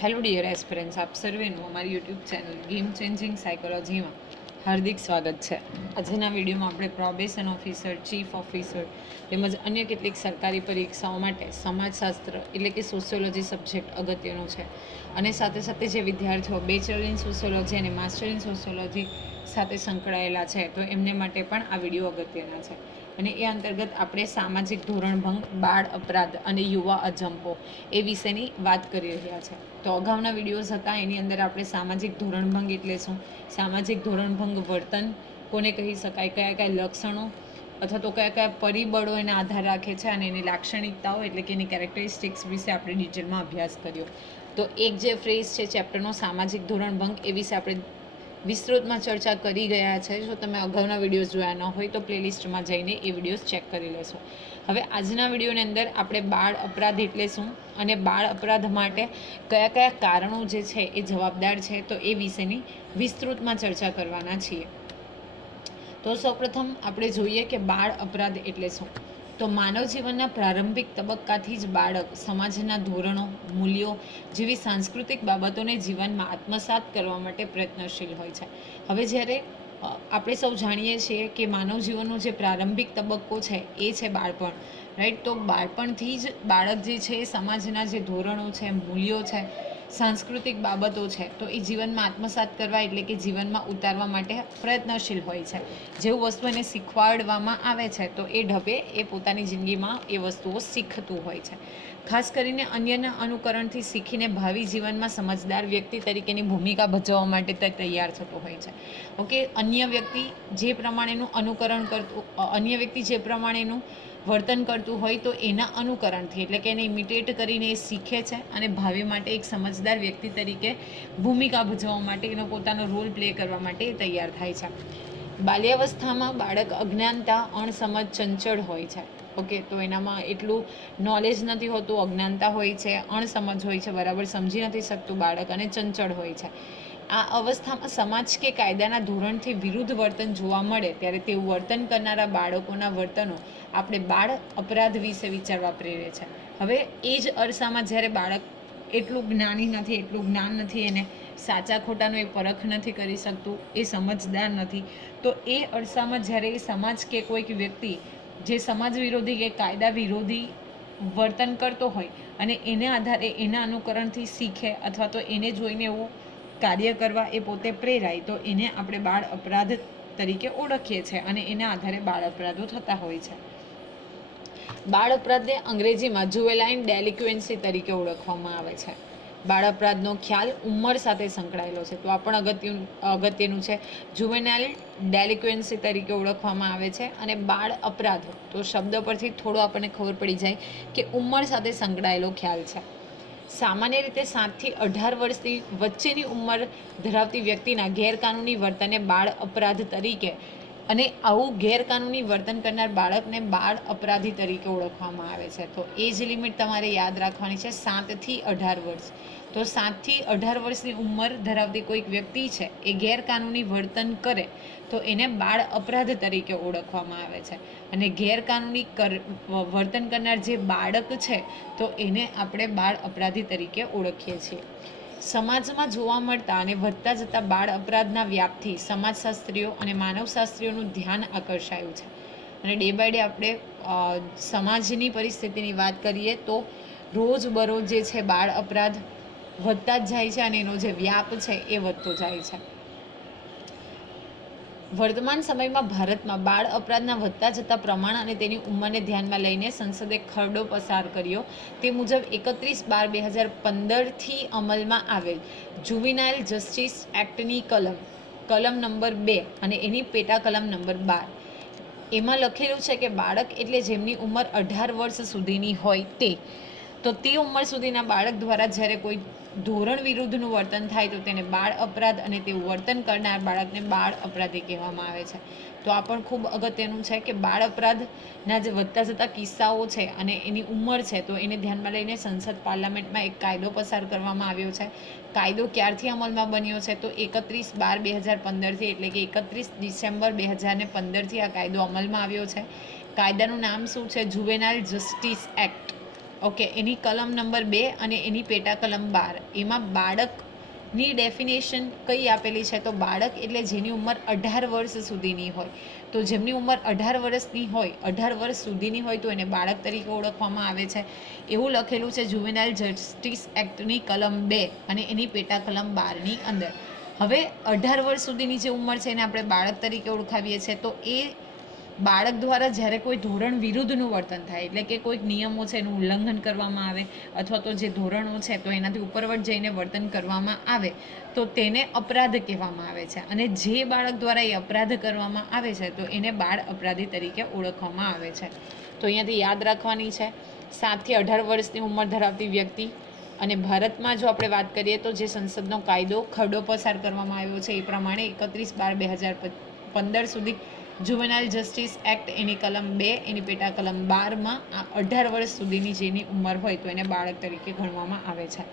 Hello dear aspirants, આપ સર્વેનું અમારી YouTube channel game changing સાયકોલોજીમાં હાર્દિક સ્વાગત છે. આજના વિડીયોમાં આપણે પ્રોબેશન ઓફિસર, ચીફ ઓફિસર તેમજ અન્ય કેટલીક સરકારી પરીક્ષાઓ માટે સમાજશાસ્ત્ર એટલે કે સોશિયોલોજી સબ્જેક્ટ અગત્યનો છે. અને સાથે સાથે જે વિદ્યાર્થીઓ બેચલર ઇન સોશિયોલોજી અને માસ્ટર ઇન સોશિયોલોજી સાથે સંકળાયેલા છે તો એમને માટે પણ આ વિડીયો અગત્યના છે. અને એ અંતર્ગત આપણે સામાજિક ધોરણભંગ, બાળ અપરાધ અને યુવા અજંપો એ વિશેની વાત કરી રહ્યા છે. તો અગાઉના વિડીયોઝ હતા એની અંદર આપણે સામાજિક ધોરણભંગ એટલે શું, સામાજિક ધોરણભંગ વર્તન કોને કહી શકાય, કયા કયા લક્ષણો અથવા તો કયા કયા પરિબળો એના આધાર રાખે છે અને એની લાક્ષણિકતાઓ એટલે કે એની કેરેક્ટરિસ્ટિક્સ વિશે આપણે ડિટેલમાં અભ્યાસ કર્યો. તો એક જે ફ્રેઝ છે ચેપ્ટરનો સામાજિક ધોરણભંગ એ વિશે આપણે વિસ્તૃતમાં ચર્ચા કરી ગયા છે. જો તમે અગાઉના વિડીયોઝ જોયા ન હોય તો પ્લેલિસ્ટમાં જઈને એ વિડીયોઝ ચેક કરી લેશો. હવે આજના વિડીયોની અંદર આપણે બાળ અપરાધ એટલે શું અને બાળ અપરાધ માટે કયા કયા કારણો જે છે એ જવાબદાર છે તો એ વિશેની વિસ્તૃતમાં ચર્ચા કરવાના છીએ. તો સૌપ્રથમ આપણે જોઈએ કે બાળ અપરાધ એટલે શું. તો માનવ જીવનના પ્રારંભિક તબક્કાથી જ બાળક સમાજના ધોરણો, મૂલ્યો જેવી સાંસ્કૃતિક બાબતોને જીવનમાં આત્મસાત કરવા માટે પ્રયત્નશીલ હોય છે. હવે જ્યારે આપણે સૌ જાણીએ છીએ કે માનવ જીવનનો જે પ્રારંભિક તબક્કો છે એ છે બાળપણ, રાઈટ. તો બાળપણથી જ બાળક જે છે એ સમાજના જે ધોરણો છે, મૂલ્યો છે, સાંસ્કૃતિક બાબતો છે તો એ જીવનમાં આત્મસાત કરવા એટલે કે જીવનમાં ઉતારવા માટે પ્રયત્નશીલ હોય છે. જેવું વસ્તુ એને શીખવાડવામાં આવે છે તો એ ઢબે એ પોતાની જિંદગીમાં એ વસ્તુઓ શીખતું હોય છે. ખાસ કરીને અન્યના અનુકરણથી શીખીને ભાવિ જીવનમાં સમજદાર વ્યક્તિ તરીકેની ભૂમિકા ભજવવા માટે તે તૈયાર થતો હોય છે. ઓકે, અન્ય વ્યક્તિ જે પ્રમાણેનું અનુકરણ કરતું, અન્ય વ્યક્તિ જે પ્રમાણેનું વર્તન કરતું હોય તો એના અનુકરણથી એટલે કે એને ઇમિટેટ કરીને એ શીખે છે અને ભાવિ માટે એક સમજદાર વ્યક્તિ તરીકે ભૂમિકા ભજવવા માટે એનો પોતાનો રોલ પ્લે કરવા માટે એ તૈયાર થાય છે. બાલ્યાવસ્થામાં બાળક અજ્ઞાનતા, અણસમજ, ચંચળ હોય છે. ઓકે, તો એનામાં એટલું નોલેજ નથી હોતું, અજ્ઞાનતા હોય છે, અણસમજ હોય છે, બરાબર સમજી નથી શકતું બાળક અને ચંચળ હોય છે. આ અવસ્થામાં સમાજ કે કાયદાના ધોરણથી વિરુદ્ધ વર્તન જોવા મળે ત્યારે તેવું વર્તન કરનારા બાળકોના વર્તનો આપણે બાળ અપરાધ વિશે વિચારવા પ્રેરે છે. હવે એ જ અરસામાં જ્યારે બાળક એટલું જ્ઞાની નથી, એટલું જ્ઞાન નથી, એને સાચા ખોટાનો એ પરખ નથી કરી શકતું, એ સમજદાર નથી, તો એ અરસામાં જ્યારે એ સમાજ કે કોઈક વ્યક્તિ જે સમાજ વિરોધી કે કાયદા વિરોધી વર્તન કરતો હોય અને એના આધારે એના અનુકરણથી શીખે અથવા તો એને જોઈને એવું કાર્ય કરવા એ પોતે પ્રેરાય તો એને આપણે બાળ અપરાધ તરીકે ઓળખીએ છીએ અને એના આધારે બાળ અપરાધો થતા હોય છે. બાળ અપરાધને અંગ્રેજીમાં જુવેનાઇલ ડેલિક્વન્સી તરીકે ઓળખવામાં આવે છે. બાળ અપરાધનો ખ્યાલ ઉંમર સાથે સંકળાયેલો છે, તો આ પણ અગત્યનું છે. જુવેનાઇલ ડેલિક્વન્સી તરીકે ઓળખવામાં આવે છે અને બાળ અપરાધ તો શબ્દ પરથી થોડો આપણને ખબર પડી જાય કે ઉંમર સાથે સંકળાયેલો ખ્યાલ છે. સામાન્ય રીતે 7 થી 18 વર્ષની વચ્ચેની ઉંમર ધરાવતી વ્યક્તિના ગેરકાનૂની વર્તનને બાળ અપરાધ તરીકે અને આવું ગેરકાનૂની વર્તન કરનાર બાળકને બાળ અપરાધી તરીકે ઓળખવામાં આવે છે. તો એજ લિમિટ તમારે યાદ રાખવાની છે, 7 થી 18 વર્ષ. તો 7 થી 18 વર્ષની ઉંમર ધરાવતી કોઈક વ્યક્તિ છે એ ગેરકાનૂની વર્તન કરે તો એને બાળ અપરાધ તરીકે ઓળખવામાં આવે છે. અને ગેરકાનૂની વર્તન કરનાર જે બાળક છે તો એને આપણે બાળ અપરાધી તરીકે ઓળખીએ છીએ. સમાજમાં જોવા મળતા અને વધતા જતા બાળ અપરાધના વ્યાપથી સમાજશાસ્ત્રીઓ અને માનવશાસ્ત્રીઓનું ધ્યાન આકર્ષાયું છે. અને ડે બાય ડે આપણે સમાજની પરિસ્થિતિની વાત કરીએ તો રોજબરોજ જે છે બાળ અપરાધ વધતા જ જાય છે અને એનો જે વ્યાપ છે એ વધતો જાય છે. વર્તમાન સમયમાં ભારતમાં બાળ અપરાધના વધતા જતા પ્રમાણ અને તેની ઉંમરને ધ્યાનમાં લઈને સંસદે ખરડો પસાર કર્યો. તે મુજબ 31/12/2015થી અમલમાં આવેલ જુવિનાઇલ જસ્ટિસ એક્ટની કલમ નંબર 2 અને એની પેટા કલમ નંબર 12 એમાં લખેલું છે કે બાળક એટલે જેમની ઉંમર 18 વર્ષ સુધીની હોય તો તે ઉંમર સુધીના બાળક દ્વારા જ્યારે કોઈ ધોરણ વિરુદ્ધનું વર્તન થાય તો તેને બાળ અપરાધ અને તેવું વર્તન કરનાર બાળકને બાળ અપરાધી કહેવામાં આવે છે. તો આ પણ ખૂબ અગત્યનું છે કે બાળ અપરાધના જે વધતા જતા કિસ્સાઓ છે અને એની ઉંમર છે તો એને ધ્યાનમાં લઈને સંસદ પાર્લામેન્ટમાં એક કાયદો પસાર કરવામાં આવ્યો છે. કાયદો ક્યારથી અમલમાં બન્યો છે તો 31/12/2015થી એટલે કે 31 ડિસેમ્બર 2015થી આ કાયદો અમલમાં આવ્યો છે. કાયદાનું નામ શું છે? Juvenile justice act. ઓકે, એની કલમ નંબર 2 અને એની પેટા કલમ 12 એમાં બાળકની ડેફિનેશન કઈ આપેલી છે? તો બાળક એટલે જેની ઉંમર 18 વર્ષ સુધીની હોય. તો જેમની ઉંમર 18 વર્ષની હોય, 18 વર્ષ સુધીની હોય તો એને બાળક તરીકે ઓળખવામાં આવે છે. એવું લખેલું છે જુવેનાઇલ જસ્ટિસ એક્ટની કલમ 2 અને એની પેટા કલમ 12ની અંદર. હવે 18 વર્ષ સુધીની જે ઉંમર છે એને આપણે બાળક તરીકે ઓળખાવીએ છીએ. તો એ બાળક દ્વારા જ્યારે કોઈ ધોરણ વિરુદ્ધનું વર્તન થાય, એટલે કે કોઈક નિયમો છે એનું ઉલ્લંઘન કરવામાં આવે અથવા તો જે ધોરણો છે તો એનાથી ઉપરવટ જઈને વર્તન કરવામાં આવે તો તેને અપરાધ કહેવામાં આવે છે. અને જે બાળક દ્વારા એ અપરાધ કરવામાં આવે છે તો એને બાળ અપરાધી તરીકે ઓળખવામાં આવે છે. તો અહીંયાથી યાદ રાખવાની છે 7 થી 18 વર્ષની ઉંમર ધરાવતી વ્યક્તિ. અને ભારતમાં જો આપણે વાત કરીએ તો જે સંસદનો કાયદો ખરડો પસાર કરવામાં આવ્યો છે એ પ્રમાણે 31/12/2015 સુધી જુવેનાઇલ જસ્ટિસ એક્ટ એની કલમ 2 એની પેટા કલમ 12માં 18 વર્ષ સુધીની જેની ઉંમર હોય તો એને બાળક તરીકે ગણવામાં આવે છે.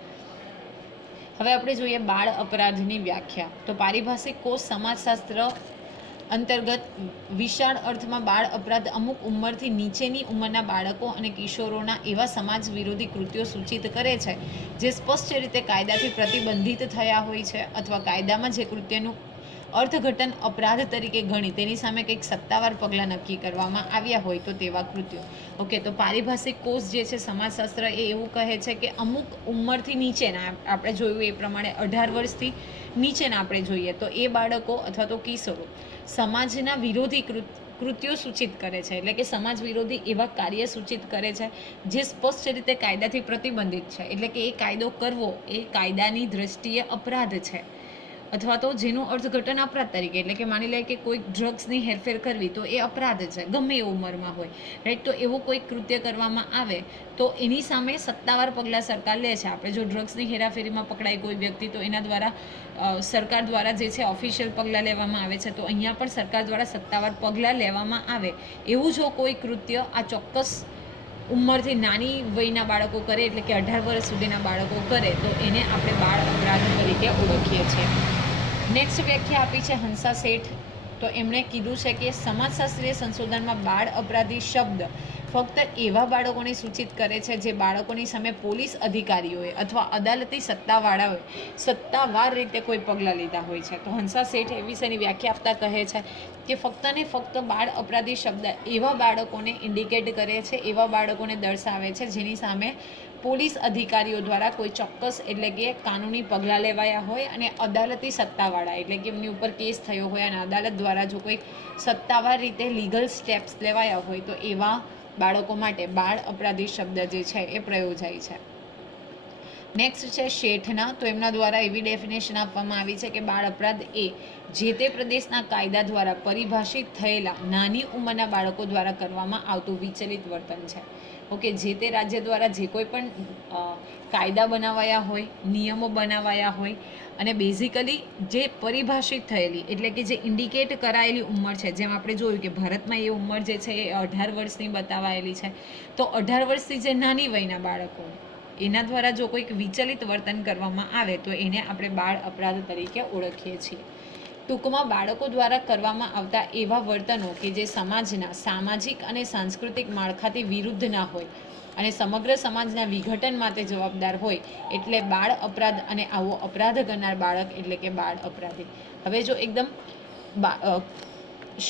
હવે આપણે જોઈએ બાળ અપરાધની વ્યાખ્યા. તો પારિભાષિક કોષ સમાજશાસ્ત્ર અંતર્ગત વિશાળ અર્થમાં બાળ અપરાધ અમુક ઉંમરથી નીચેની ઉંમરના બાળકો અને કિશોરોના એવા સમાજ વિરોધી કૃત્યો સૂચિત કરે છે જે સ્પષ્ટ રીતે કાયદાથી પ્રતિબંધિત થયા હોય છે અથવા કાયદામાં જે કૃત્યનું અર્થઘટન અપરાધ તરીકે ગણી તેની સામે કંઈક સત્તાવાર પગલાં નક્કી કરવામાં આવ્યા હોય તો તેવા કૃત્યો. ઓકે, તો પારિભાષિક કોષ જે છે સમાજશાસ્ત્ર એ એવું કહે છે કે અમુક ઉંમરથી નીચેના, આપણે જોયું એ પ્રમાણે 18 વર્ષથી નીચેના આપણે જોઈએ તો એ બાળકો અથવા તો કિશોરો સમાજના વિરોધી કૃત્યો સૂચિત કરે છે, એટલે કે સમાજ વિરોધી એવા કાર્ય સૂચિત કરે છે જે સ્પષ્ટ રીતે કાયદાથી પ્રતિબંધિત છે. એટલે કે એ કાયદો કરવો એ કાયદાની દ્રષ્ટિએ અપરાધ છે અથવા તો જેનું અર્થઘટન અપરાધ તરીકે, એટલે કે માની લે કે કોઈ ડ્રગ્સની હેરફેર કરવી તો એ અપરાધ છે ગમે એ ઉંમરમાં હોય, રાઈટ. તો એવું કોઈ કૃત્ય કરવામાં આવે તો એની સામે સત્તાવાર પગલાં સરકાર લે છે. આપણે જો ડ્રગ્સની હેરાફેરીમાં પકડાય કોઈ વ્યક્તિ તો એના દ્વારા સરકાર દ્વારા જે છે ઓફિશિયલ પગલાં લેવામાં આવે છે. તો અહીંયા પણ સરકાર દ્વારા સત્તાવાર પગલાં લેવામાં આવે એવું જો કોઈ કૃત્ય આ ચોક્કસ ઉંમરથી નાની વયના બાળકો કરે, એટલે કે 18 વર્ષ સુધીના બાળકો કરે તો એને આપણે બાળ અપરાધ તરીકે ઓળખીએ છીએ. નેક્સ્ટ વ્યાખ્યા આપી છે હંસા શેઠ. તો એમણે કીધું છે કે સમાજશાસ્ત્રીય સંશોધનમાં બાળ અપરાધી શબ્દ ફક્ત એવા બાળકોને સૂચિત કરે છે જે બાળકોની સામે પોલીસ અધિકારીઓએ અથવા અદાલતી સત્તાવાળાઓએ સત્તાવાર રીતે કોઈ પગલાં લીધા હોય છે. તો હંસા શેઠ એ વિશેની વ્યાખ્યા આપતા કહે છે કે ફક્ત ને ફક્ત બાળ અપરાધી શબ્દ એવા બાળકોને ઇન્ડિકેટ કરે છે, એવા બાળકોને દર્શાવે છે જેની સામે પોલીસ અધિકારીઓ દ્વારા કોઈ ચોક્કસ, એટલે કે કાનૂની પગલાં લેવાયા હોય અને અદાલતી સત્તાવાળા, એટલે કે એમની ઉપર કેસ થયો હોય અને અદાલત દ્વારા જો કોઈ સત્તાવાર રીતે લીગલ સ્ટેપ્સ લેવાયા હોય તો એવા બાળકો માટે બાળ અપરાધી શબ્દ જે છે એ પ્રયોજાય છે. નેક્સ્ટ છે શેઠના. તો એમના દ્વારા એવી ડેફિનેશન આપવામાં આવી છે કે બાળ અપરાધ એ જે તે પ્રદેશના કાયદા દ્વારા પરિભાષિત થયેલા નાની ઉંમરના બાળકો દ્વારા કરવામાં આવતું વિચલિત વર્તન છે. ઓકે, જે તે રાજ્ય દ્વારા જે કોઈ પણ કાયદા બનાવાયા હોય, નિયમો બનાવાયા હોય અને બેઝિકલી જે પરિભાષિત થયેલી, એટલે કે જે ઇન્ડિકેટ કરાયેલી ઉંમર છે, જેમ આપણે જોયું કે ભારતમાં એ ઉંમર જે છે એ 18 વર્ષની બતાવાયેલી છે. તો 18 વર્ષથી જે નાની વયના બાળકો એના દ્વારા જો કોઈક વિચલિત વર્તન કરવામાં આવે તો એને આપણે બાળ અપરાધ તરીકે ઓળખીએ છીએ. ટૂંકમાં બાળકો દ્વારા કરવામાં આવતા એવા વર્તનો કે જે સમાજના સામાજિક અને સાંસ્કૃતિક માળખાથી વિરુદ્ધ ના હોય અને સમગ્ર સમાજના વિઘટન માટે જવાબદાર હોય એટલે બાળ અપરાધ, અને આવો અપરાધ કરનાર બાળક એટલે કે બાળ અપરાધી. હવે જો એકદમ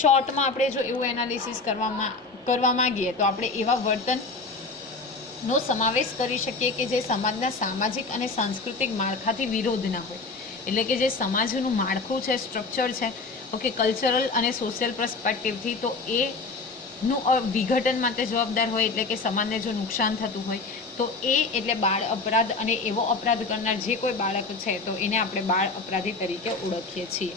શોર્ટમાં આપણે જો એવું એનાલિસિસ કરવા માંગીએ તો આપણે એવા વર્તનનો સમાવેશ કરી શકીએ કે જે સમાજના સામાજિક અને સાંસ્કૃતિક માળખાથી વિરોધ ના હોય, એટલે કે જે સમાજનું માળખું છે, સ્ટ્રક્ચર છે, ઓકે, કલ્ચરલ અને સોશિયલ પર્સપેક્ટિવથી તો એનું વિઘટન માટે જવાબદાર હોય, એટલે કે સમાજને જો નુકસાન થતું હોય તો એ એટલે બાળ અપરાધ. અને એવો અપરાધ કરનાર જે કોઈ બાળક છે તો એને આપણે બાળ અપરાધી તરીકે ઓળખીએ છીએ.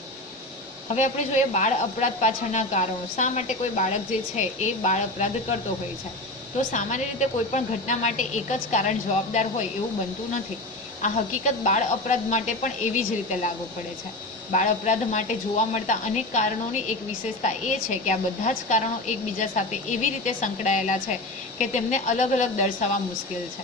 હવે આપણે જોઈએ બાળ અપરાધ પાછળના કારણો. શા માટે કોઈ બાળક જે છે એ બાળ અપરાધ કરતો હોય છે? તો સામાન્ય રીતે કોઈ પણ ઘટના માટે એક જ કારણ જવાબદાર હોય એવું બનતું નથી. આ હકીકત બાળ અપરાધ માટે પણ એવી જ રીતે લાગુ પડે છે. બાળ અપરાધ માટે જોવા મળતા અનેક કારણોની એક વિશેષતા એ છે કે આ બધા જ કારણો એકબીજા સાથે એવી રીતે સંકળાયેલા છે કે તેમને અલગ અલગ દર્શાવવા મુશ્કેલ છે.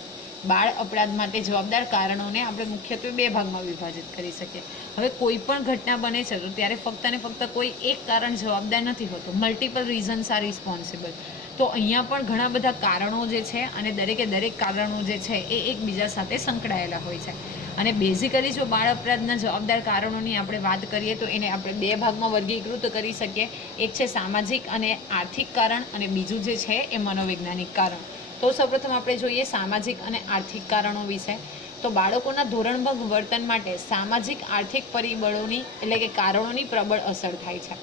બાળ અપરાધ માટે જવાબદાર કારણોને આપણે મુખ્યત્વે 2 ભાગમાં વિભાજિત કરી શકીએ. હવે કોઈ પણ ઘટના બને છે તો ત્યારે ફક્ત ને ફક્ત કોઈ એક કારણ જવાબદાર નથી હોતું. Multiple reasons R responsible. તો અહીંયા પણ ઘણા બધા કારણો જે છે અને દરેક કારણો જે છે એ એકબીજા સાથે સંકળાયેલા હોય છે. અને બેઝિકલી જો બાળ અપરાધના જવાબદાર કારણોની આપણે વાત કરીએ તો એને આપણે બે ભાગમાં વર્ગીકૃત કરી શકીએ. એક છે સામાજિક અને આર્થિક કારણ અને બીજું જે છે એ મનોવૈજ્ઞાનિક કારણ. તો સૌપ્રથમ આપણે જોઈએ સામાજિક અને આર્થિક કારણો વિશે. તો બાળકોના ધોરણભંગ વર્તન માટે સામાજિક આર્થિક પરિબળોની એટલે કે કારણોની પ્રબળ અસર થાય છે.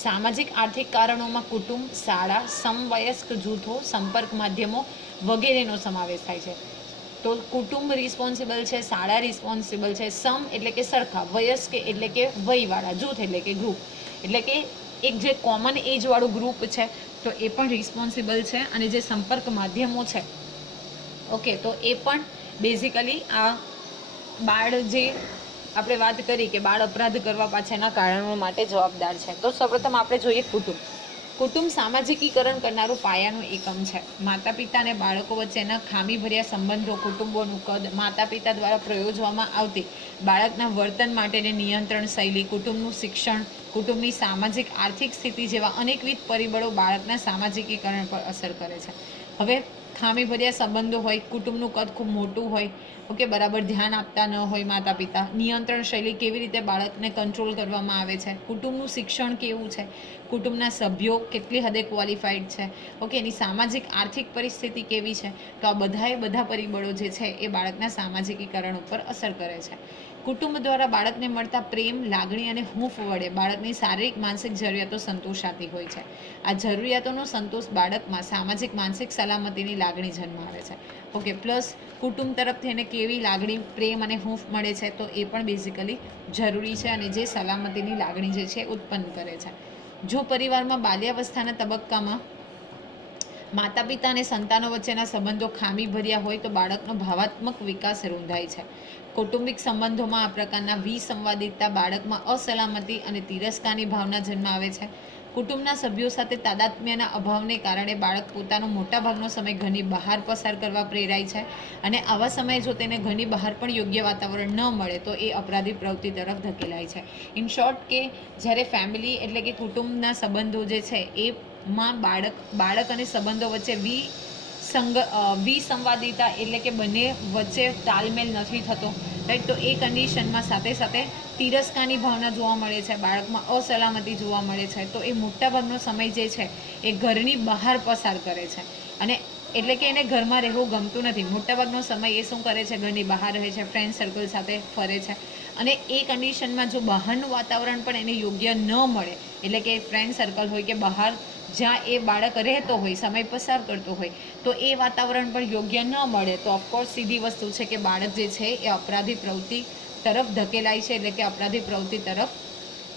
સામાજિક આર્થિક કારણોમાં કુટુંબ, શાળા, સમવયસ્ક જૂથો, સંપર્ક માધ્યમો વગેરેનો સમાવેશ થાય છે. તો કુટુંબ રિસ્પોન્સિબલ છે, શાળા રિસ્પોન્સિબલ છે, સમ એટલે કે સરખા, વયસ્ક એટલે કે વયવાળા, જૂથ એટલે કે ગ્રુપ એટલે કે એક જે કોમન એજવાળું ગ્રુપ છે તો એ પણ રિસ્પોન્સિબલ છે. અને જે સંપર્ક માધ્યમો છે ઓકે તો એ પણ બેઝિકલી આ બાળ જે આપણે વાત કરી કે બાળ અપરાધ કરવા પાછળના કારણો માટે જવાબદાર છે. તો સૌપ્રથમ આપણે જોઈએ કુટુંબ. કુટુંબ સામાજિકીકરણ કરનારું પાયાનું એકમ છે. માતા પિતા અને બાળકો વચ્ચેના ખામીભર્યા સંબંધો, કુટુંબોનું કદ, માતા પિતા દ્વારા પ્રયોજવામાં આવતી બાળકના વર્તન માટેની નિયંત્રણ શૈલી, કુટુંબનું શિક્ષણ, કુટુંબની સામાજિક આર્થિક સ્થિતિ જેવા અનેકવિધ પરિબળો બાળકના સામાજિકીકરણ પર અસર કરે છે. હવે ખામીભર્યા સંબંધો હોય, કુટુંબનું કદ ખૂબ મોટું હોય, ઓકે, બરાબર ધ્યાન આપતા ન હોય માતા પિતા, નિયંત્રણ શૈલી કેવી રીતે બાળકને કંટ્રોલ કરવામાં આવે છે, કુટુંબનું શિક્ષણ કેવું છે, કુટુંબના સભ્યો કેટલી હદે ક્વોલિફાઈડ છે, ઓકે, એની સામાજિક આર્થિક પરિસ્થિતિ કેવી છે. તો આ બધા પરિબળો જે છે એ બાળકના સામાજિકીકરણ ઉપર અસર કરે છે. કુટુંબ દ્વારા બાળકને મળતા પ્રેમ, લાગણી અને હૂંફ વડે બાળકની શારીરિક માનસિક જરૂરિયાતો સંતોષાતી હોય છે. આ જરૂરિયાતોનો સંતોષ બાળકમાં સામાજિક માનસિક સલામતીની લાગણી જન્માવે છે. ઓકે, પ્લસ કુટુંબ તરફથી એને કેવી લાગણી, પ્રેમ અને હૂંફ મળે છે તો એ પણ બેઝિકલી જરૂરી છે અને જે સલામતીની લાગણી જે છે ઉત્પન્ન કરે છે. જો પરિવારમાં બાલ્યાવસ્થાના તબક્કામાં માતા પિતા અને સંતાનો વચ્ચેના સંબંધો ખામીભર્યા હોય તો બાળકનો ભાવાત્મક વિકાસ રૂંધાય છે. કૌટુંબિક સંબંધોમાં આ પ્રકારના વિસંવાદિતતા બાળકમાં અસલામતી અને તિરસ્કારની ભાવના જન્માવે છે. કુટુંબના સભ્યો સાથે તાદાત્મ્યના અભાવને કારણે બાળક પોતાનો મોટાભાગનો સમય ઘરની બહાર પસાર કરવા પ્રેરાય છે અને આવા સમયે જો તેને ઘરની બહાર પણ યોગ્ય વાતાવરણ ન મળે તો એ અપરાધી પ્રવૃત્તિ તરફ ધકેલાય છે. ઇન શોર્ટ કે જ્યારે ફેમિલી એટલે કે કુટુંબના સંબંધો જે છે એમાં બાળક અને સંબંધો વચ્ચે વિસંવાદિતા એટલે કે બંને વચ્ચે તાલમેલ નથી થતો, રાઈટ. તો એ કન્ડિશનમાં સાથે સાથે તિરસ્કારની ભાવના જોવા મળે છે, બાળકમાં અસલામતી જોવા મળે છે. તો એ મોટાભાગનો સમય જે છે એ ઘરની બહાર પસાર કરે છે અને એટલે કે એને ઘરમાં રહેવું ગમતું નથી. મોટાભાગનો સમય એ શું કરે છે, ઘરની બહાર રહે છે, ફ્રેન્ડ સર્કલ સાથે ફરે છે. અને એ કન્ડિશનમાં જો બહારનું વાતાવરણ પણ એને યોગ્ય ન મળે એટલે કે ફ્રેન્ડ સર્કલ હોય કે બહાર જ્યાં એ બાળક રહેતો હોય, સમય પસાર કરતો હોય તો એ વાતાવરણ પણ યોગ્ય ન મળે તો ઓફકોર્સ સીધી વસ્તુ છે કે બાળક જે છે એ અપરાધી પ્રવૃત્તિ તરફ ધકેલાય છે એટલે કે અપરાધી પ્રવૃત્તિ તરફ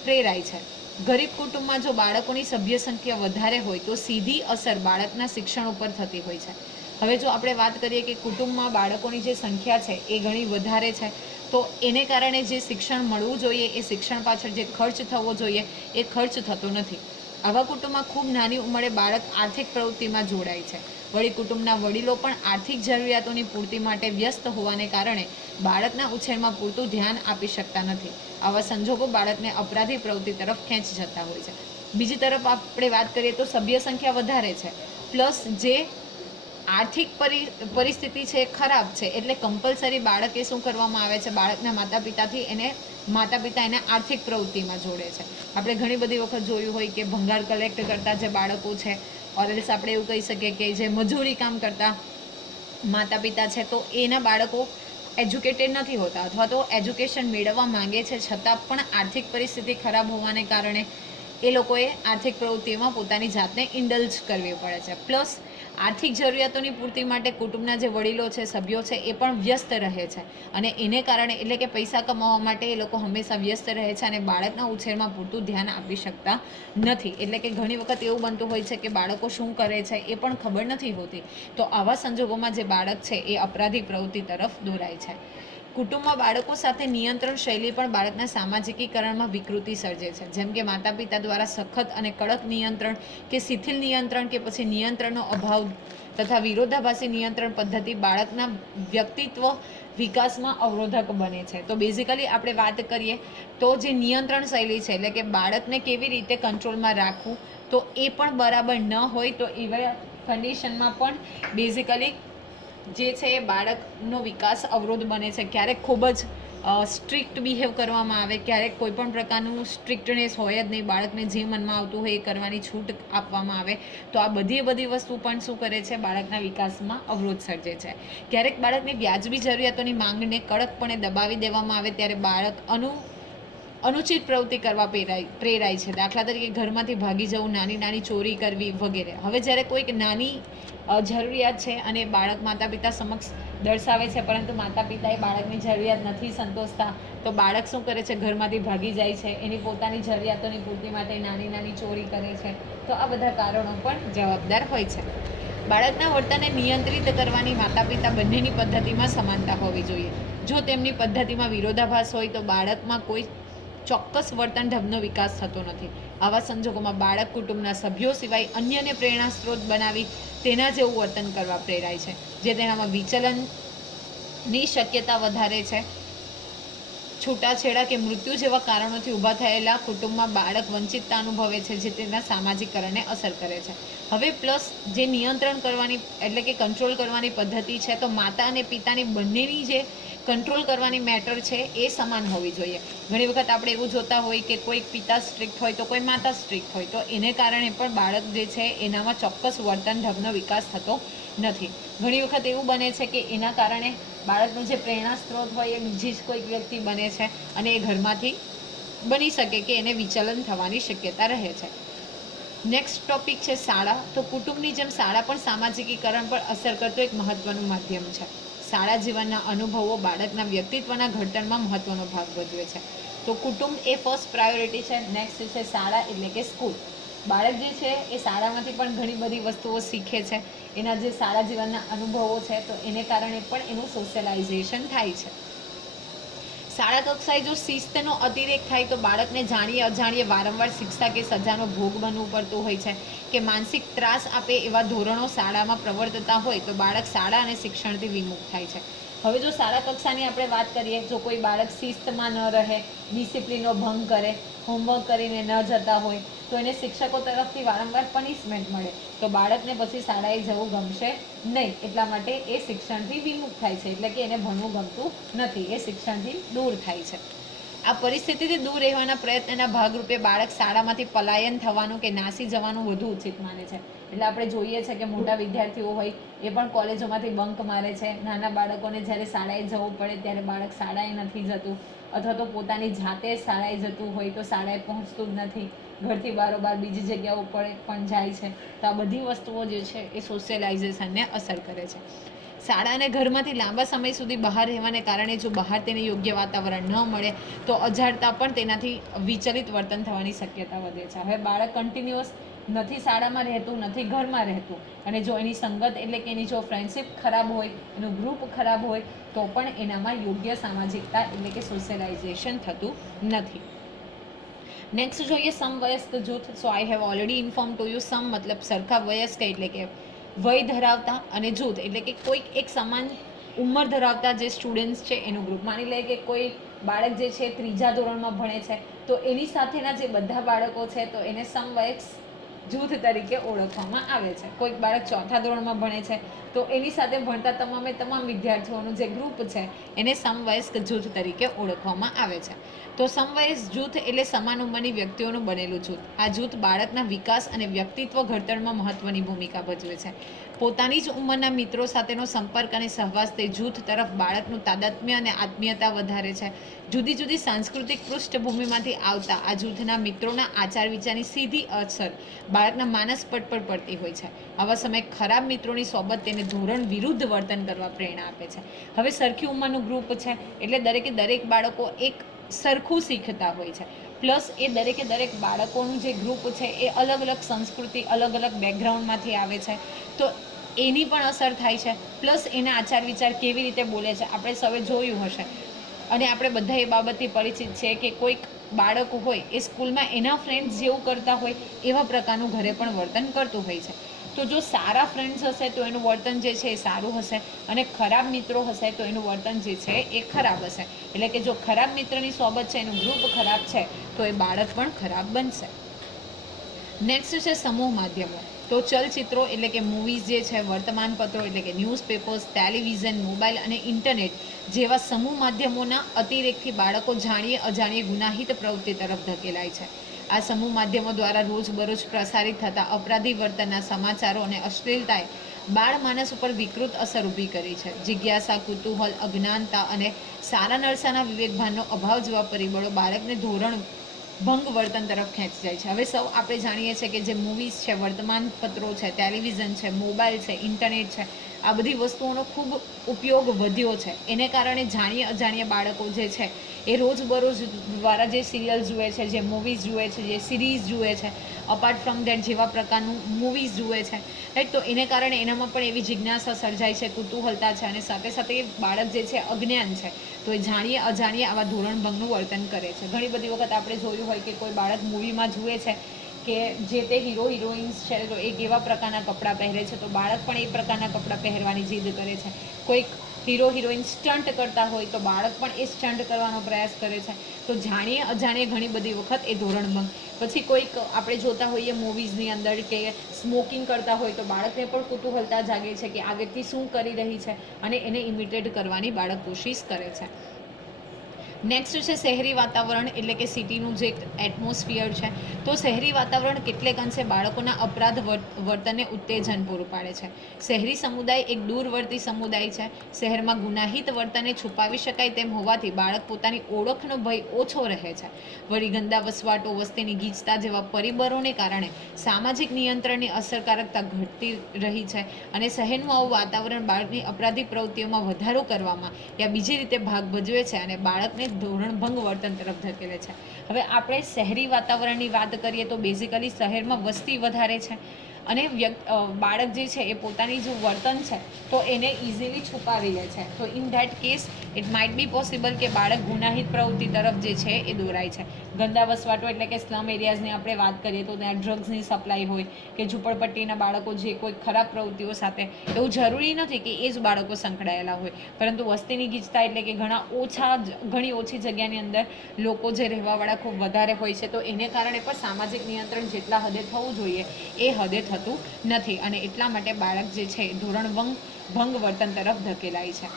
પ્રેરાય છે. ગરીબ કુટુંબમાં જો બાળકોની સભ્ય સંખ્યા વધારે હોય તો સીધી અસર બાળકના શિક્ષણ ઉપર થતી હોય છે. હવે જો આપણે વાત કરીએ કે કુટુંબમાં બાળકોની જે સંખ્યા છે એ ઘણી વધારે છે તો એને કારણે જે શિક્ષણ મળવું જોઈએ એ શિક્ષણ પાછળ જે ખર્ચ થવો જોઈએ એ ખર્ચ થતો નથી. આવા કુટુંબમાં ખૂબ નાની ઉંમરે બાળક આર્થિક પ્રવૃત્તિમાં જોડાય છે. વળી કુટુંબના વડીલો પણ આર્થિક જરૂરિયાતોની પૂર્તિ માટે વ્યસ્ત હોવાને કારણે બાળકના ઉછેરમાં પૂરતું ધ્યાન આપી શકતા નથી. આવા સંજોગો બાળકને અપરાધી પ્રવૃત્તિ તરફ ખેંચી જતા હોય છે. બીજી તરફ આપણે વાત કરીએ તો સભ્ય સંખ્યા વધારે છે પ્લસ જે આર્થિક પરિસ્થિતિ છે ખરાબ છે એટલે કમ્પલસરી બાળકે શું કરવામાં આવે છે, બાળકના માતા પિતા એને આર્થિક પ્રવૃત્તિમાં જોડે છે. આપણે ઘણી બધી વખત જોયું હોય કે ભંગાર કલેક્ટ કરતા જે બાળકો છે ઓરલ્સ આપણે એવું કહી શકીએ કે જે મજૂરી કામ કરતા માતા પિતા છે તો એના બાળકો એજ્યુકેટેડ નથી હોતા અથવા તો એજ્યુકેશન મેળવવા માંગે છે છતાં પણ આર્થિક પરિસ્થિતિ ખરાબ હોવાને કારણે એ લોકોએ આર્થિક પ્રવૃત્તિમાં પોતાની જાતને ઇન્ડલ્જ કરવી પડે છે. પ્લસ આર્થિક જરૂરિયાતોની પૂર્તિ માટે કુટુંબના જે વડીલો છે, સભ્યો છે એ પણ વ્યસ્ત રહે છે અને એને કારણે એટલે કે પૈસા કમાવા માટે એ લોકો હંમેશા વ્યસ્ત રહે છે અને બાળકના ઉછેરમાં પૂરતું ધ્યાન આપી શકતા નથી. એટલે કે ઘણી વખત એવું બનતું હોય છે કે બાળકો શું કરે છે એ પણ ખબર નથી હોતી. તો આવા સંજોગોમાં જે બાળક છે એ અપરાધી પ્રવૃત્તિ તરફ દોરાય છે. કુટુંબમાં બાળકો સાથે નિયંત્રણ શૈલી પણ બાળકના સામાજિકીકરણમાં વિકૃતિ સર્જે છે. જેમ કે માતા પિતા દ્વારા સખત અને કડક નિયંત્રણ કે શિથિલ નિયંત્રણ કે પછી નિયંત્રણનો અભાવ તથા વિરોધાભાસી નિયંત્રણ પદ્ધતિ બાળકના વ્યક્તિત્વ વિકાસમાં અવરોધક બને છે. તો બેઝિકલી આપણે વાત કરીએ તો જે નિયંત્રણ શૈલી છે એટલે કે બાળકને કેવી રીતે કંટ્રોલમાં રાખવું તો એ પણ બરાબર ન હોય તો કન્ડિશનમાં પણ બેઝિકલી જે છે એ બાળકનો વિકાસ અવરોધ બને છે. ક્યારેક ખૂબ જ સ્ટ્રિક્ટ બિહેવ કરવામાં આવે, ક્યારેક કોઈ પણ પ્રકારનું સ્ટ્રિક્ટનેસ હોય જ નહીં, બાળકને જે મનમાં આવતું હોય એ કરવાની છૂટ આપવામાં આવે. તો આ બધી વસ્તુ પણ શું કરે છે, બાળકના વિકાસમાં અવરોધ સર્જે છે. ક્યારેક બાળકની વ્યાજબી જરૂરિયાતોની માંગને કડકપણે દબાવી દેવામાં આવે ત્યારે બાળક અનુચિત પ્રવૃત્તિ કરવા પ્રેરાય છે. દાખલા તરીકે ઘરમાંથી ભાગી જવું, નાની ચોરી કરવી વગેરે. હવે જ્યારે કોઈક નાની જરૂરિયાત છે અને બાળક માતા પિતા સમક્ષ દર્શાવે છે, પરંતુ માતા પિતા એ બાળકની જરૂરિયાત નથી સંતોષતા, તો બાળક શું કરે છે, ઘરમાંથી ભાગી જાય છે, એની પોતાની જરૂરિયાતોની પૂર્તિ માટે નાની ચોરી કરે છે. તો આ બધા કારણો પણ જવાબદાર હોય છે. બાળકના વર્તનને નિયંત્રિત કરવાની માતા પિતા બંનેની પદ્ધતિમાં સમાનતા હોવી જોઈએ. જો તેમની પદ્ધતિમાં વિરોધાભાસ હોય તો બાળકમાં કોઈ ચોક્કસ વર્તન ઢબનો વિકાસ થતો નથી. આવા સંજોગોમાં બાળક કુટુંબના સભ્યો સિવાય અન્યને પ્રેરણા સ્ત્રોત બનાવી તેના જેવું વર્તન કરવા પ્રેરાય છે, જે તેનામાં વિચલનની શક્યતા વધારે છે. છૂટાછેડા કે મૃત્યુ જેવા કારણોથી ઊભા થયેલા કુટુંબમાં બાળક વંચિતતા અનુભવે છે, જે તેના સામાજિકકરણને અસર કરે છે. હવે પ્લસ જે નિયંત્રણ કરવાની એટલે કે કંટ્રોલ કરવાની પદ્ધતિ છે, તો માતા અને પિતાની બંનેની જે કંટ્રોલ કરવાની મેટર છે એ સમાન હોવી જોઈએ. ઘણી વખત આપણે એવું જોતા હોય કે કોઈક પિતા સ્ટ્રિક્ટ હોય તો કોઈ માતા સ્ટ્રિક્ટ હોય, તો એને કારણે પણ બાળક જે છે એનામાં ચોક્કસ વર્તન ઢબનો વિકાસ થતો નથી. ઘણી વખત એવું બને છે કે એના કારણે બાળકનો જે પ્રેરણા સ્ત્રોત હોય એ બીજી જ કોઈક વ્યક્તિ બને છે અને એ ઘરમાંથી બની શકે કે એને વિચલન થવાની શક્યતા રહે છે. નેક્સ્ટ ટોપિક છે શાળા. તો કુટુંબની જેમ શાળા પણ સામાજિકીકરણ પર અસર કરતો એક મહત્વનું માધ્યમ છે. શાળા જીવનના અનુભવો બાળકના વ્યક્તિત્વના ઘડતરમાં મહત્વનો ભાગ ભજવે છે. તો કુટુંબ એ ફર્સ્ટ પ્રાયોરિટી છે. નેક્સ્ટ છે શાળા એટલે કે સ્કૂલ. બાળક જે છે એ શાળામાંથી પણ ઘણી બધી વસ્તુઓ શીખે છે. એના જે શાળા જીવનના અનુભવો છે તો એને કારણે પણ એનું સોશિયલાઇઝેશન થાય છે. શાળા કક્ષાએ જો શિસ્તનો અતિરેક થાય તો બાળકને જાણીએ અજાણીએ વારંવાર શિક્ષા કે સજાનો ભોગ બનવું પડતું હોય છે, કે માનસિક ત્રાસ આપે એવા ધોરણો શાળામાં પ્રવર્તતા હોય તો બાળક શાળા અને શિક્ષણથી વિમુખ થાય છે. હવે જો શાળા કક્ષાની આપણે વાત કરીએ, જો કોઈ બાળક શિસ્તમાં ન રહે, ડિસિપ્લિનનો ભંગ કરે, હોમવર્ક કરીને ન જતા હોય, તો એને શિક્ષકો તરફથી વારંવાર પનિશમેન્ટ મળે, તો બાળકને પછી શાળાએ જવું ગમશે નહીં. એટલા માટે એ શિક્ષણથી વિમુખ થાય છે, એટલે કે એને ભણવું ગમતું નથી, એ શિક્ષણથી દૂર થાય છે. આ પરિસ્થિતિથી દૂર રહેવાના પ્રયત્નના ભાગરૂપે બાળક શાળામાંથી પલાયન થવાનું કે નાસી જવાનું વધુ ઉચિત માને છે. એટલે આપણે જોઈએ છે કે મોટા વિદ્યાર્થીઓ હોય એ પણ કોલેજોમાંથી બંક મારે છે. નાના બાળકોને જ્યારે શાળાએ જવું પડે ત્યારે બાળક શાળાએ નથી જતું, અથવા તો પોતાની જાતે શાળાએ જતું હોય તો શાળાએ પહોંચતું જ નથી, ઘરથી બારોબાર બીજી જગ્યાઓ પર પણ જાય છે. તો આ બધી વસ્તુઓ જે છે એ સોશિયલાઇઝેશનને અસર કરે છે. શાળા અને ઘરમાંથી લાંબા સમય સુધી બહાર રહેવાને કારણે જો બહાર તેને યોગ્ય વાતાવરણ ન મળે તો અજાણતા પણ તેનાથી વિચલિત વર્તન થવાની શક્યતા વધે છે. હવે બાળક કન્ટિન્યુઅસ નથી શાળામાં રહેતું, નથી ઘરમાં રહેતું, અને જો એની સંગત એટલે કે એની જો ફ્રેન્ડશિપ ખરાબ હોય, એનું ગ્રુપ ખરાબ હોય, તો પણ એનામાં યોગ્ય સામાજિકતા એટલે કે સોશિયલાઇઝેશન થતું નથી. નેક્સ્ટ જોઈએ સમવયસ્ક જૂથ. So I have already inform to you. સમ મતલબ સરખા વયસ્ક એટલે કે વય ધરાવતા, અને જૂથ એટલે કે કોઈક એક સમાન ઉંમર ધરાવતા જે સ્ટુડન્ટ્સ છે એનું ગ્રુપ. માની લે કે કોઈ બાળક જે છે 3જા ધોરણમાં ભણે છે, તો એની સાથેના જે બધા બાળકો છે તો એને સમવયસ્ક જૂથ તરીકે ઓળખવામાં આવે છે. કોઈક બાળક 4થા ધોરણમાં ભણે છે તો એની સાથે ભણતા તમામ વિદ્યાર્થીઓનું જે ગ્રુપ છે એને સમવયસ્ક જૂથ તરીકે ઓળખવામાં આવે છે. તો સમવયસ્ક જૂથ એટલે સમાન ઉંમરની વ્યક્તિઓનું બનેલું જૂથ. આ જૂથ બાળકના વિકાસ અને વ્યક્તિત્વ ઘડતરમાં મહત્વની ભૂમિકા ભજવે છે. પોતાની જ ઉંમરના મિત્રો સાથેનો સંપર્ક અને સહવાસ તે જૂથ તરફ બાળકનું તાદાત્મ્ય અને આત્મીયતા વધારે છે. જુદી જુદી સાંસ્કૃતિક પૃષ્ઠભૂમિમાંથી આવતા આ જૂથના મિત્રોના આચાર વિચારની સીધી અસર બાળકના માનસપટ પર પડતી હોય છે. આવા સમયે ખરાબ મિત્રોની સોબત તેને ધોરણ વિરુદ્ધ વર્તન કરવા પ્રેરણા આપે છે. હવે સરખી ઉંમરનું ગ્રુપ છે એટલે દરેક બાળકો એક સરખું શીખતા હોય છે. પ્લસ એ દરેક બાળકોનું જે ગ્રુપ છે એ અલગ અલગ સંસ્કૃતિ, અલગ અલગ બેકગ્રાઉન્ડમાંથી આવે છે, તો એની પણ અસર થાય છે. પ્લસ એના આચાર વિચાર કેવી રીતે બોલે છે, આપણે સૌએ જોયું હશે અને આપણે બધા એ બાબતથી પરિચિત છે કે કોઈક બાળક હોય એ સ્કૂલમાં એના ફ્રેન્ડ્સ જેવું કરતા હોય એવા પ્રકારનું ઘરે પણ વર્તન કરતું હોય છે. તો જો સારા ફ્રેન્ડ્સ હશે તો એનું વર્તન જે છે એ સારું હશે, અને ખરાબ મિત્રો હશે તો એનું વર્તન જે છે એ ખરાબ હશે. એટલે કે જો ખરાબ મિત્રની સોબત છે, એનું ગ્રુપ ખરાબ છે, તો એ બાળક પણ ખરાબ બનશે. નેક્સ્ટ છે સમૂહ માધ્યમો. તો ચલચિત્રો એટલે કે મૂવીઝ જે છે, વર્તમાનપત્રો એટલે કે ન્યૂઝપેપર્સ, ટેલિવિઝન, મોબાઈલ અને ઇન્ટરનેટ જેવા સમૂહ માધ્યમોના અતિરેકથી બાળકો જાણીએ અજાણીએ ગુનાહિત પ્રવૃત્તિ તરફ ધકેલાય છે. આ સમૂહ માધ્યમો દ્વારા રોજબરોજ પ્રસારિત થતા અપરાધી વર્તનના સમાચારો અને અશ્લીલતાએ બાળ માનસ ઉપર વિકૃત અસર ઊભી કરી છે. જિજ્ઞાસા, કુતૂહલ, અજ્ઞાનતા અને સારા નરસાના વિવેકભાનનો અભાવ જેવા પરિબળો બાળકને ધોરણ ભંગ વર્તન તરફ ખેંચી જાય છે. હવે સૌ આપણે જાણીએ છીએ કે જે મૂવીઝ છે, વર્તમાનપત્રો છે, ટેલિવિઝન છે, મોબાઈલ છે, ઇન્ટરનેટ છે, આ બધી વસ્તુઓનો ખૂબ ઉપયોગ વધ્યો છે. એને કારણે જાણીએ અજાણીએ બાળકો જે છે એ રોજબરોજ દ્વારા જે સિરિયલ જુએ છે, જે મૂવીઝ જુએ છે, જે સિરીઝ જુએ છે, અપાર્ટ ફ્રોમ દેટ જેવા પ્રકારનું મૂવીઝ જુએ છે, રાઈટ. તો એને કારણે એનામાં પણ એવી જિજ્ઞાસા સર્જાય છે, કુતૂહલતા છે, અને સાથે સાથે બાળક જે છે અજ્ઞાન છે, તો એ જાણીએ અજાણીએ આવા ધોરણભંગનું વર્તન કરે છે. ઘણી બધી વખત આપણે જોયું હોય કે કોઈ બાળક મૂવીમાં જુએ છે કે જે તે હીરો હિરોઈન્સ છે તો એ કેવા પ્રકારના કપડાં પહેરે છે, તો બાળક પણ એ પ્રકારના કપડાં પહેરવાની જીદ કરે છે. કોઈક હીરો હિરોઈન સ્ટન્ટ કરતા હોય તો બાળક પણ એ સ્ટન્ટ કરવાનો પ્રયાસ કરે છે. તો જાણીએ અજાણીએ ઘણી બધી વખત એ ધોરણભંગ. પછી કોઈક આપણે જોતા હોઈએ મૂવીઝની અંદર કે સ્મોકિંગ કરતા હોય તો બાળકને પણ કુતૂહલતા જાગે છે કે આ વ્યક્તિ શું કરી રહી છે, અને એને ઇમિટેટ કરવાની બાળક કોશિશ કરે છે. નેક્સ્ટ છે શહેરી વાતાવરણ એટલે કે સિટીનું જે એટમોસ્ફિયર છે. તો શહેરી વાતાવરણ કેટલેક અંશે બાળકોના અપરાધ વર્તનને ઉત્તેજન પૂરું પાડે છે. શહેરી સમુદાય એક દૂરવર્તી સમુદાય છે. શહેરમાં ગુનાહિત વર્તનને છુપાવી શકાય તેમ હોવાથી બાળક પોતાની ઓળખનો ભય ઓછો રહે છે. વળી ગંદા વસવાટો, વસ્તીની ગીચતા જેવા પરિબળોને કારણે સામાજિક નિયંત્રણની અસરકારકતા ઘટતી રહી છે, અને શહેરનું આવું વાતાવરણ બાળકની અપરાધી પ્રવૃત્તિઓમાં વધારો કરવામાં યા બીજી રીતે ભાગ ભજવે છે અને બાળકને ધોરણભંગ વર્તન તરફ ધકેલે છે. હવે આપણે શહેરી વાતાવરણની વાત કરીએ તો બેઝિકલી શહેરમાં વસ્તી વધારે છે, અને બાળક જે છે એ પોતાની જે વર્તન છે તો એને ઇઝીલી છુપાવી લે છે. તો in that case it might be possible કે બાળક ગુનાહિત પ્રવૃત્તિ તરફ જે છે એ દોરાય છે. ગંદા વસવાટો એટલે કે સ્લમ એરિયાઝની આપણે વાત કરીએ તો ત્યાં ડ્રગ્સની સપ્લાય હોય કે ઝૂંપડપટ્ટીના બાળકો જે કોઈ ખરાબ પ્રવૃત્તિઓ સાથે, એવું જરૂરી નથી કે એ જ બાળકો સંકળાયેલા હોય, પરંતુ વસ્તીની ગીચતા એટલે કે ઘણી ઓછી જગ્યાની અંદર લોકો જે રહેવાવાળા ખૂબ વધારે હોય છે, તો એને કારણે પણ સામાજિક નિયંત્રણ જેટલા હદે થવું જોઈએ એ હદે થતું નથી, અને એટલા માટે બાળક જે છે ધોરણભંગ વર્તન તરફ ધકેલાય છે.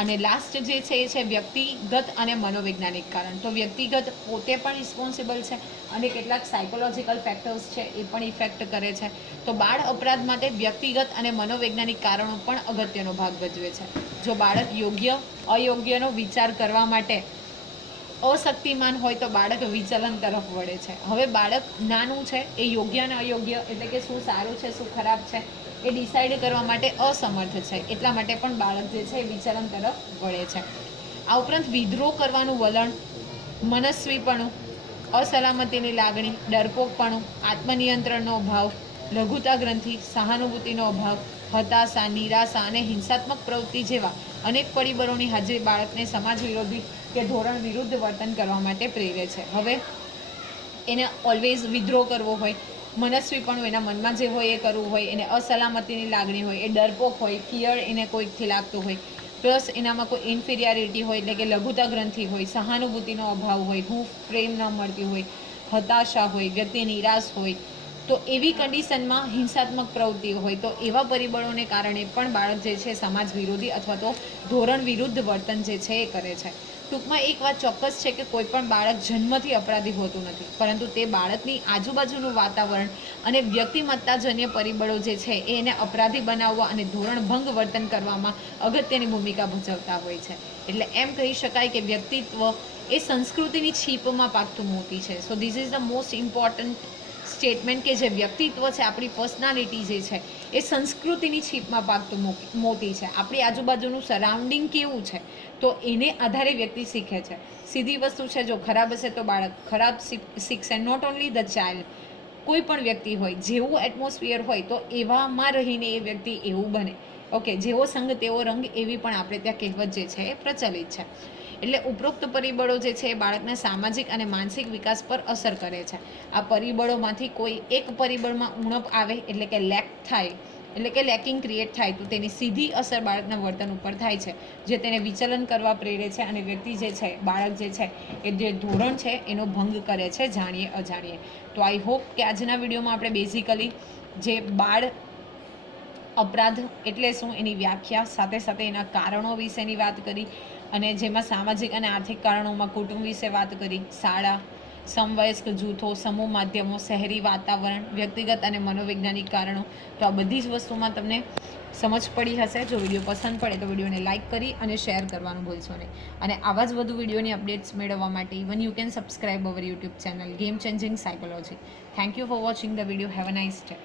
અને લાસ્ટ જે છે એ છે વ્યક્તિગત અને મનોવૈજ્ઞાનિક કારણ. તો વ્યક્તિગત પોતે પણ રિસ્પોન્સિબલ છે, અને કેટલાક સાયકોલોજીકલ ફેક્ટર્સ છે એ પણ ઇફેક્ટ કરે છે. તો બાળ અપરાધ માટે વ્યક્તિગત અને મનોવૈજ્ઞાનિક કારણો પણ અગત્યનો ભાગ ભજવે છે. જો બાળક યોગ્ય અયોગ્યનો વિચાર કરવા માટે અશક્તિમાન હોય તો બાળક વિચલન તરફ વળે છે. હવે બાળક નાનું છે, એ યોગ્ય અને અયોગ્ય એટલે કે શું સારું છે શું ખરાબ છે એ ડિસાઇડ કરવા માટે અસમર્થ છે, એટલા માટે પણ બાળક જે છે એ વિચલન તરફ વળે છે. આ ઉપરાંત વિદ્રોહ કરવાનું વલણ, મનસ્વીપણું, અસલામતીની લાગણી, ડરપોકપણું, આત્મનિયંત્રણનો અભાવ, લઘુતા ગ્રંથિ, સહાનુભૂતિનો અભાવ, હતાશા, નિરાશા અને હિંસાત્મક પ્રવૃત્તિ જેવા અનેક પરિબળોની હાજરી બાળકને સમાજ વિરોધી કે ધોરણ વિરુદ્ધ વર્તન કરવા માટે પ્રેરે છે. હવે એને ઓલવેઝ વિદ્રોહ કરવો હોય, મનસ્વીપણું એના મનમાં જે હોય એ કરવું હોય, એને અસલામતીની લાગણી હોય, એ ડરપોક હોય, ફિયર એને કોઈકથી લાગતું હોય, પ્લસ એનામાં કોઈ ઇન્ફિરિયારિટી હોય એટલે કે લઘુતા ગ્રંથિ હોય, સહાનુભૂતિનો અભાવ હોય, હૂંફ પ્રેમ ન મળતી હોય, હતાશા હોય, વ્યક્તિ નિરાશ હોય, તો એવી કન્ડિશનમાં હિંસાત્મક પ્રવૃત્તિઓ હોય, તો એવા પરિબળોને કારણે પણ બાળક જે છે સમાજ વિરોધી અથવા તો ધોરણ વિરુદ્ધ વર્તન જે છે એ કરે છે. ટૂંકમાં એક વાત ચોક્કસ છે કે કોઈ પણ બાળક જન્મથી અપરાધી હોતું નથી, પરંતુ તે બાળકની આજુબાજુનું વાતાવરણ અને વ્યક્તિમત્તાજન્ય પરિબળો જે છે એ એને અપરાધી બનાવવા અને ધોરણભંગ વર્તન કરવામાં અગત્યની ભૂમિકા ભજવતા હોય છે. એટલે એમ કહી શકાય કે વ્યક્તિત્વ એ સંસ્કૃતિની છીપમાં પાકતું મોતી છે. So this is the most important statement કે જે વ્યક્તિત્વ છે, આપણી પર્સનાલિટી જે છે એ સંસ્કૃતિની છીપમાં પાકતું મોતી છે. આપણી આજુબાજુનું સરાઉન્ડિંગ કેવું છે તો એને આધારે વ્યક્તિ શીખે છે. સીધી વસ્તુ છે, જો ખરાબ હશે તો બાળક ખરાબ શીખશે. નોટ ઓનલી ધ ચાઇલ્ડ, કોઈ પણ વ્યક્તિ હોય, જેવું એટમોસ્ફિયર હોય તો એવામાં રહીને એ વ્યક્તિ એવું બને. ઓકે, જેવો સંગ તેવો રંગ, એવી પણ આપણે ત્યાં કહેવત જે છે એ પ્રચલિત છે. એટલે ઉપરોક્ત પરિબળો જે છે એ બાળકના સામાજિક અને માનસિક વિકાસ પર અસર કરે છે. આ પરિબળોમાંથી કોઈ એક પરિબળમાં ઉણપ આવે એટલે કે લેક થાય, એટલે કે લેકિંગ ક્રિએટ થાય, તો તેની સીધી અસર બાળકના વર્તન ઉપર થાય છે, જે તેને વિચલન કરવા પ્રેરે છે, અને વ્યક્તિ જે છે, બાળક જે છે એ જે ધોરણ છે એનો ભંગ કરે છે જાણીએ અજાણીએ. તો આઈ હોપ કે આજના વિડીયોમાં આપણે બેઝિકલી જે બાળ અપરાધ એટલે શું એની વ્યાખ્યા, સાથે સાથે એના કારણો વિશેની વાત કરી, અને જેમાં સામાજિક અને આર્થિક કારણોમાં કુટુંબ વિશે વાત કરી, શાળા, સમવયસ્ક જૂથો, સમૂહ માધ્યમો, શહેરી વાતાવરણ, વ્યક્તિગત અને મનોવૈજ્ઞાનિક કારણો. તો આ બધી જ વસ્તુમાં તમને સમજ પડી હશે. જો વિડીયો પસંદ પડે તો વિડીયોને લાઇક કરી અને શેર કરવાનું ભૂલશો નહીં. અને આવા જ વધુ વિડીયોની અપડેટ્સ મેળવવા માટે even you can subscribe our YouTube channel game changing psychology. Thank you for watching the video. Have a nice day.